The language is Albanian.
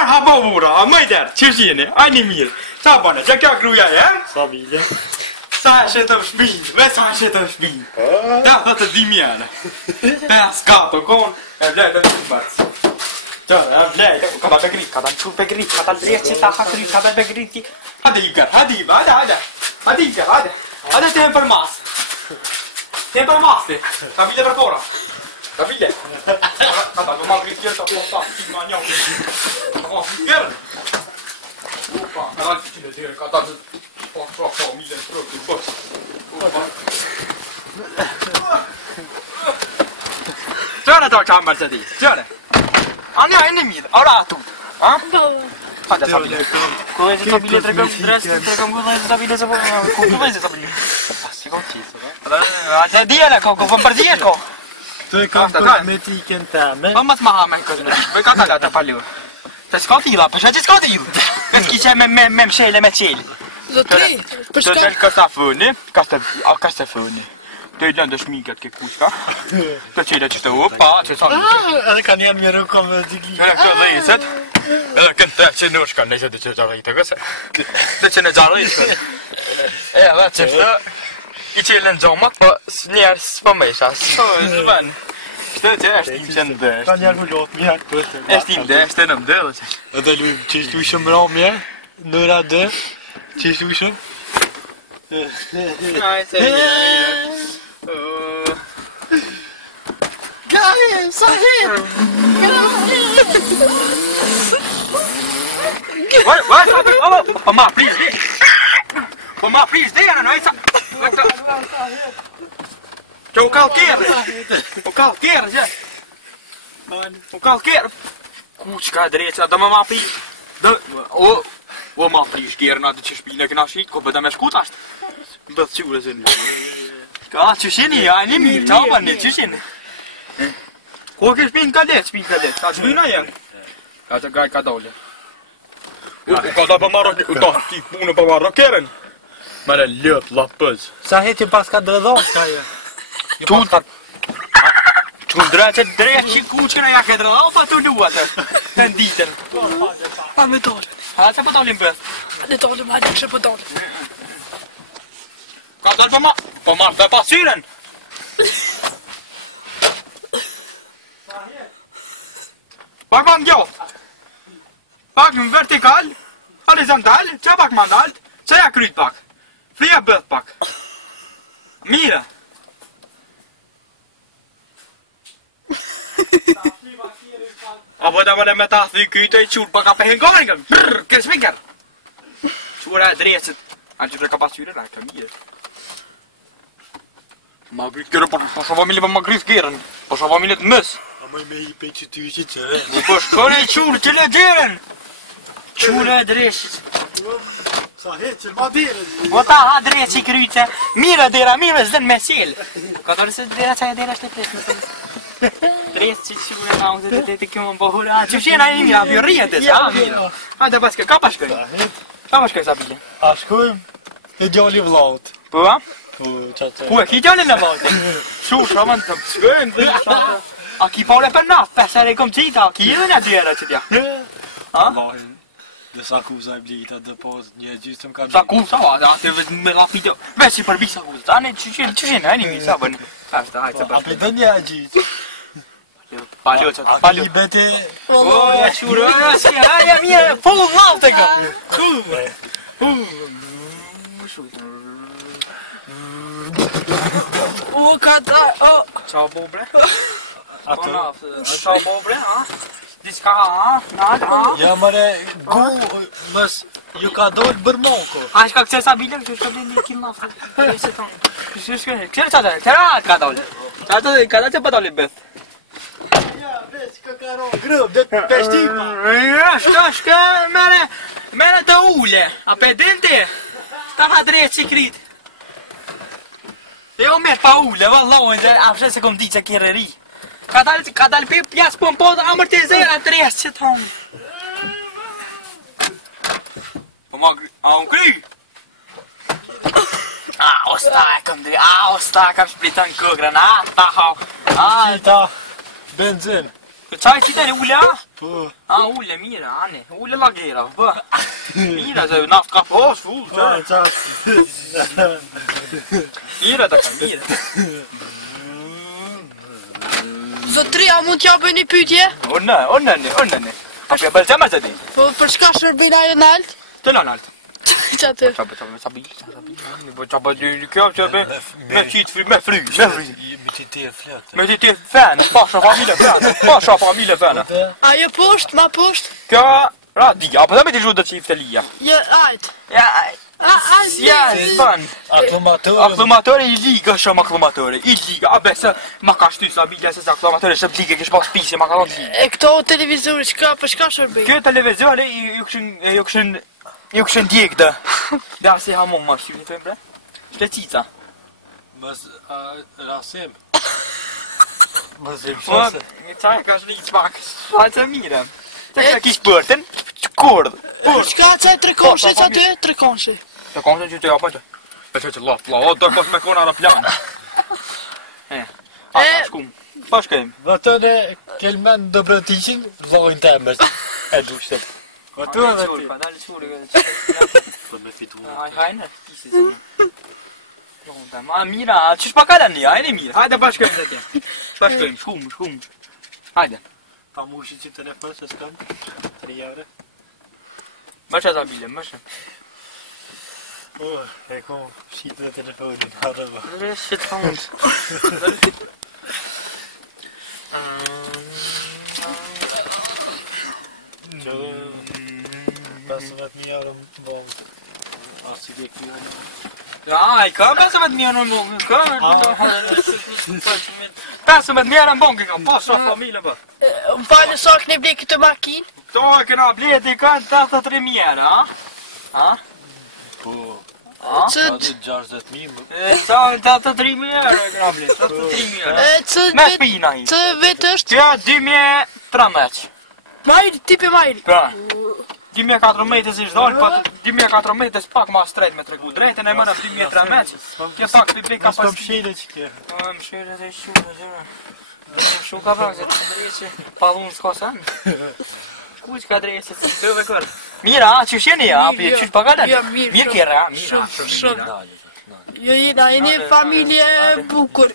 Marhaba burra, më der, ç'është jeni? Ani mirë. Sa bane, çka kjo gruaja e? Familje. Sa është të shpinë, me sa është të shpinë. Da, të dimjane. Te skato kon, e vlet të mbas. Ço, e vlet, ka ta grit, ka ta çupe grit, ka ta drejtë ta ha grit, ka ta grit. Hadi Igar, hadi, hadi. Hadi Igar, hadi. Hadi te për mas. Te për mas ti. Ka vile për fora. Ka vile. Ka ta më grit që ta po ti më njau. Po, gjer. Opa, ka ta ti le ka ta po, mile proprio, po. C'era da camera di. C'era. Andiamo in mid. Ora tu. Ah? Hadi sabile. Come se sabile tre cam cosa sabile sa come se sabile. Passi con ci. Allora, dire come per dire co. Tu kam me ti këntame. Ma ma me cosa. Poi cata da palio. Te scoti la, pa çfarë scoti ju? Es ki çe me mshele me çeli. Zotri, për Të shkak del kastafoni, kastafoni. Të janë dëshmikat ke kuçka. Të çela që të opa, që sa. Edhe kanë janë mirë kom digli. Ja, këto dhejset. Edhe këtë që në shka, nëse të që të rritë këse. Të që në gjarritë. Edhe që shtë, I qelen gjomat, po njerë s'po mesha, s'po vën. Këtë që është im që në dhe. Ka njerë më lotë mirë. Është im dhe, është në më dhe. Edhe lujmë që ishtë ujshëm ramje, nëra dhe, që ishtë ujshëm. Aj, se Gaje, Sahir! Po ma pris dhe. Po ma pris dhe, në nëjsa. Që u kalkerë. U kalkerë, që. U kalkerë. Kuçka drejta, do më ma pris. O ma pris kjerë në atë që shpine këna shqit, ko bëda me shkut ashtë. Më bëthë qure se një. Ka, që shini, a një mirë, qa më një, që shini. Ko ke shpinë kalet, ka që bëjna jenë. Ka që gaj ka dole. U ka da për marrë, u da ti punë për marrë kjerën. Mare lëp, lapëz. Sa heti pas ka dredhos ka je? Që drejtë që kuqën e ja ke dredhos, pa të luat të nditën. A me dole. A që po dalim bëth? Ne dole, ma dhe kështë po dole. Ka dole po marrë të pasyren. Pak ma ngjoft. Pak në vertikal, horizontal, që pak ma nalt, që ja kryt pak. Fria bëth pak. Mire. Apo da vole me ta thy kyte I qur pa ka pehen gongën. Brrr, kërë sminger. Qura e drecet. A që të ka pasyre, a ka mire. Ma grit kërë, po shavamile pa ma grit kërën. Po shavamile të mës. A më me I pe që ty që qëre. Po shkone I qurë, që le djerën. Qura e drecet. Sa heti që ma dire. Po ta ha drejt që I kryte. Mire dera, mire s'den me sel. Ka tërë se dera që e dera shte presme. Drejt që qure nga unë të kjo më bëhur. A që shena I mira, pjo rjetet. Hajde pas ka pa shkoj. Ka pa shkoj Sabile. A shkojmë e gjalli vlaut. Po a? Ku Ku e ki gjallin në vajte? Shusha më të shkojmë dhe A ki pare për natë, pesere I kom qita, a ki edhe në dyre që tja. A? Vahin. Dhe sa kuza I blita dhe pas një gjysëm ka Sa kusa, a te me rapite. Veç I përbi sa kusa, tani që shenë, e një mi, sa bënë. Ashtë, hajtë, A pe dhe një gjysë. Palio që, A palio. li bete. O, shurë, aja mje, full vlau të ka. O, ka ta, o. Qa bo bre? Ato. Qa bo bre, ha? Diska, ha? Nalë, ha? Ja mëre, gu, mës, ju ka dojtë bërmoko. A shka këtër Sabile, që shka bërë një kill naftë. Këtër qatë, këtër ka dole. Qatë ka da që pa dole bëth. Ja, veç, ka karo, grëb, dhe të peshtima. Ja, shka, mere të ule. A pe dinte? Ta ha drejtë që kritë. Jo me pa ule, vallojnë dhe afshe se kom di që kjerë ri. Ka dalë për pjasë për më podë amortizera të resë që thonë. Po ma a unë kry? A, o sta kam shpritën këgrën, a, ta hau. Qita, benzin. Qaj qita në ule, a? Po. A, ule, mira, ane, ule lagera, po. Mira, se naft ka pas, full, Po, që. Mira, të ka, mira. Zotria, mund t'ja bëj një pyetje? Onëne. Apja bërë që më që di? Po për çka shërbejnë ajo në alt? Të lënë altë. Çatë. Sabil. Po çapa dy kjo që be me qitë me fry. Me ti te flet. Me ti fanë, pasha familje fanë. Ajo poshtë, ma poshtë? Kjo radia, apo dhe me ti zhudë të qiftë lija. Jo, ajt. Ja, fan. Aklumatore i liga shumë aklumatore. I liga, a bese ma ka shty Sabila se aklumatore shumë liga kish pas pisje ma ka dhënë liga. E këto televizori çka për çka shërbejnë? Kjo televizori ju këshën djek dhe. Dhe si hamon ma shqipni të bre? Shtecica. Mas rasim. Mas e Po, çaj ka shli çmak. Sa të mirë. Të ka kish bërtën, kord. Çka çaj trekonshi aty? Trekonshi. Të konse që të japë që. E që lop, do pos me kona aeroplan. A shkum. Po shkem. Vëtën e kelmen Dobrotiqin, vlojnë temës. E dushtet. Vëtën e ti. Pa dalë çuri. Po me fitu. Ai hajnë, tisi zonë. Ma mira, çish pa kalani, hajde mirë. Hajde bashkojmë atje. Bashkojmë, shkum. Hajde. Ta mushi që telefon se s'kam 3 euro. Mëshë ta bile, mëshë. E kom shqitë në telefonin, harë ba. Shit found. 15.000 euro më bongë. A si ke kjo në? Ja, i ka 15.000 euro në bongë, ka 15.000 euro në bongë, ka pasra familje ba. Më falë sa këne ble këtë makinë? To e këna bleti kanë 83.000 euro, ha? Po, Që 60.000 Sa 83.000 euro e këna bleti, 83.000 euro. Me shpina i. Që vetë është? Kjo 2013. Majri, tipe Majri. Pra, 2014 ish dalë, pa 2014 pak ma strejt me tregu drejtën e mërë 2013. Kjo pak të bleka pas... mshire që ke. Mshire dhe shumë. Shumë ka pak, se të drejqe, pa dhunë s'ka sanë. Kuq ka drejqe, se të dhe kërë. Mira, që shjeni ja, api qysh pagalan? Mirë kjera, mira. Shumë. Jo jena, jeni familje bukur.